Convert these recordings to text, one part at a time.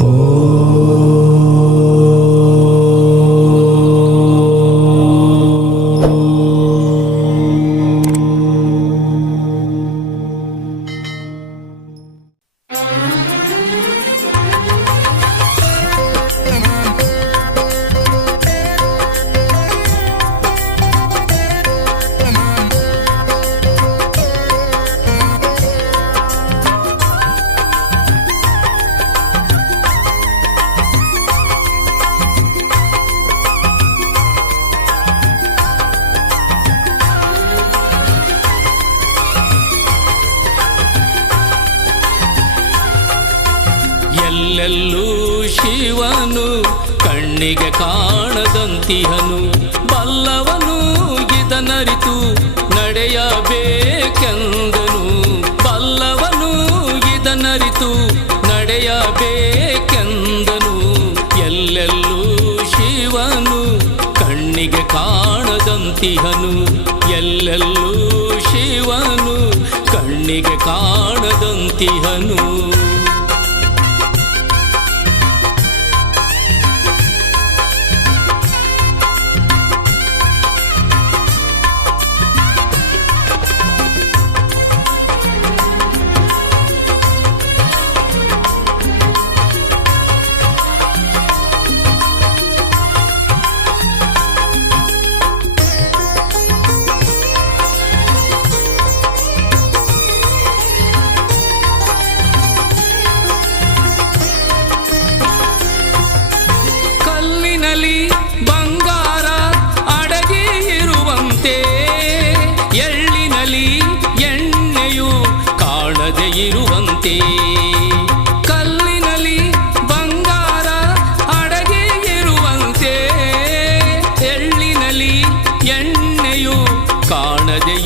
Oh. ಎಲ್ಲೆಲ್ಲೂ ಶಿವನು, ಕಣ್ಣಿಗೆ ಕಾಣದಂತಿಹನು. ಬಲ್ಲವನು ಇದನರಿತು ನಡೆಯಬೇಕೆಂದನು. ಬಲ್ಲವನು ಇದನರಿತು ನಡೆಯಬೇಕೆಂದನು. ಎಲ್ಲೆಲ್ಲೂ ಶಿವನು, ಕಣ್ಣಿಗೆ ಕಾಣದಂತಿಹನು. ಎಲ್ಲೆಲ್ಲೂ ಶಿವನು, ಕಣ್ಣಿಗೆ ಕಾಣದಂತಿಹನು.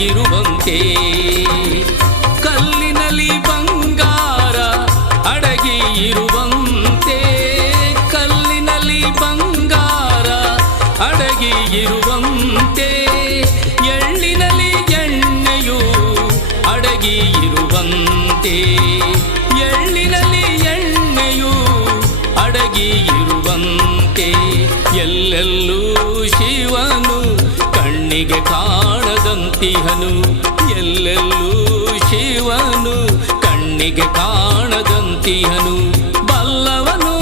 ಇರುವಂತೆ. ಕಲ್ಲಿನಲ್ಲಿ ಬಂಗಾರ ಅಡಗಿ ಇರುವಂತೆ. ಕಲ್ಲಿನಲ್ಲಿ ಬಂಗಾರ ಅಡಗಿ ಇರುವಂತೆ. ಎಳ್ಳಿನಲ್ಲಿ ಎಣ್ಣೆಯು ಅಡಗಿ ಇರುವಂತೆ. ಎಳ್ಳಿನಲ್ಲಿ ಎಣ್ಣೆಯು ಅಡಗಿ ಇರುವಂತೆ. ಎಲ್ಲೆಲ್ಲೂ ಶಿವನು ಕಣ್ಣಿಗೆ ಕಾಣದಂತಿಹನು ಎಲ್ಲೆಲ್ಲೂ ಶಿವನು. ಕಣ್ಣಿಗೆ ಕಾಣದಂತಿಹನು ಬಲ್ಲವನು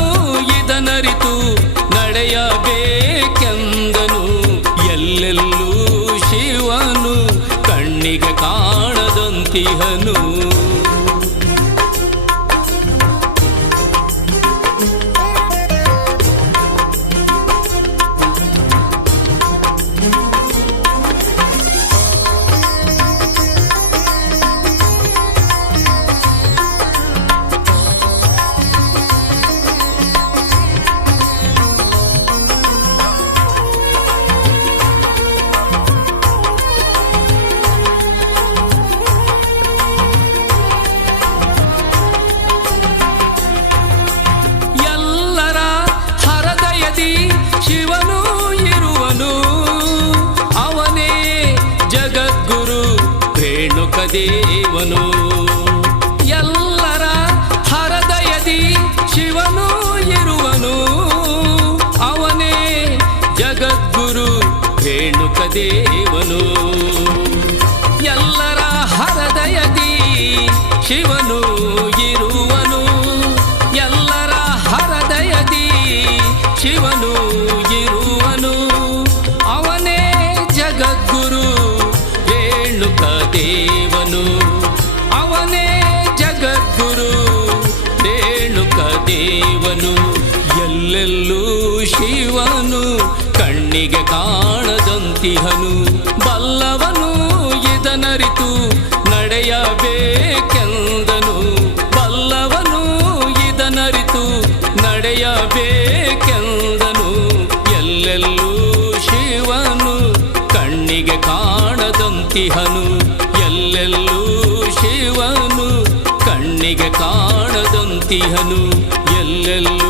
ಇದನರಿತು ನಡೆಯಬೇಕೆಂದನು. ಎಲ್ಲೆಲ್ಲೂ ಶಿವನು ಕಣ್ಣಿಗೆ ಕಾಣದಂತಿಹನು ದೇವನು. ಎಲ್ಲರ ಹರದಯದಿ ಶಿವನು ಇರುವನು. ಅವನೇ ಜಗದ್ಗುರು ರೇಣುಕ ದೇವನು. ಎಲ್ಲರ ಹರದಯದಿ ಶಿವನು ರೇಣುಕ ದೇವನು. ಅವನೇ ಜಗದ್ಗುರು ರೇಣುಕ ದೇವನು. ಎಲ್ಲೆಲ್ಲೂ ಶಿವನು, ಕಣ್ಣಿಗೆ ಕಾಣದಂತಿಹನು. ಬಲ್ಲವನು ಇದನರಿತು, ನಡೆಯಬೇಕೆಂದನು. ಬಲ್ಲವನು ಇದನರಿತು, ನಡೆಯಬೇಕೆಂದನು. ಎಲ್ಲೆಲ್ಲೂ ಶಿವನು, ಕಣ್ಣಿಗೆ ಕಾಣದಂತಿಹನು ಎಲ್ಲೆಲ್ಲೂ ಶಿವನು ಕಣ್ಣಿಗೆ ಕಾಣದಂತಿಹನು ಎಲ್ಲೆಲ್ಲೂ